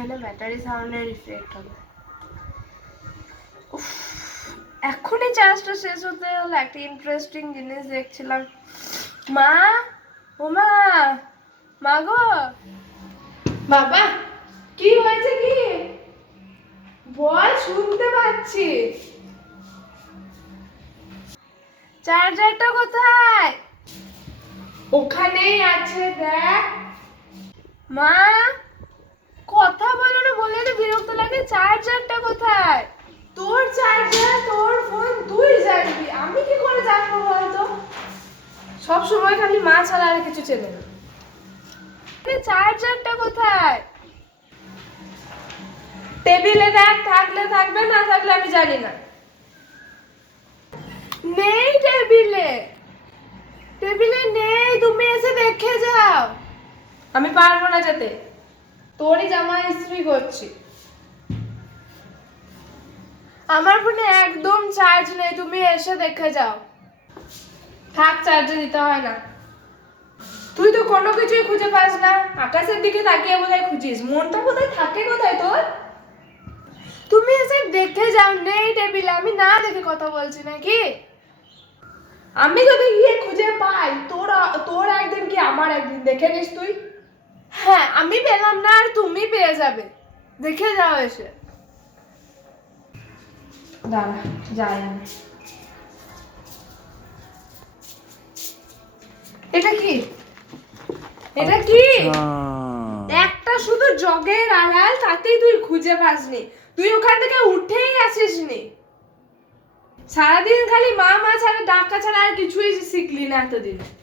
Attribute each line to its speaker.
Speaker 1: এখানে ব্যাটারি সাউন্ডের ইফেক্ট হবে। এখনই চার্জটা শেষ হতে হলো। একটা ইন্টারেস্টিং জিনিস দেখছিলাম। মা, ও মা মা গো। বাবা, কি হয়েছে কি? বল, শুনতে পাচ্ছি। চার্জারটা কোথায়? ওখানেই আছে, দেখ। মা কথা বলো না বললে তো বিরক্ত লাগে চার্জারটা কোথায়? তোর চার্জার তোর ফোন তুই জানবি। আমি কি করে জানব বলতো? সব সময় খালি মা ছাড়া আর কিছু চেনে না। চার্জারটা কোথায়? টেবিলে দেখ থাকলে থাকবে না থাকলে আমি জানি না। নেই টেবিলে। টেবিলে নেই তুমি এসে দেখে যাও। আমি পারব না যেতে। তোরই জামা ইস্ত্রি করছি। আমার ফোনে একদম চার্জ নেই, তুমি এসে দেখে যাও। থাক চার্জে দিতে হয় না। তুই তো কোনো কিছুই খুঁজে পাস না। আকাশের দিকে তাকিয়ে বোধহয় খুঁজিস। মনটা কোথায় থাকে কোথায় তোর? তুমি এসে দেখে যাও। নেই টেবিলে, আমি না দেখে কথা বলছি নাকি? আমি যদি গিয়ে খুঁজে পাই, তোর তোর একদিন কি আমার একদিন দেখে নিস তুই? হ্যাঁ আমি পেলাম না আর তুমি পেয়ে যাবে। দেখে যাও এসে। দাঁড়া যাই আমি। এটা কি? এটা কি? একটা শুধু জগের আড়াল তাতেই তুই খুঁজে পাসনি। তুই ওখান থেকে উঠেই আসিসনি। সারাদিন খালি মা মা ছাড়া ডাকা ছাড়া আর কিছুই শিখলি না এতদিনে।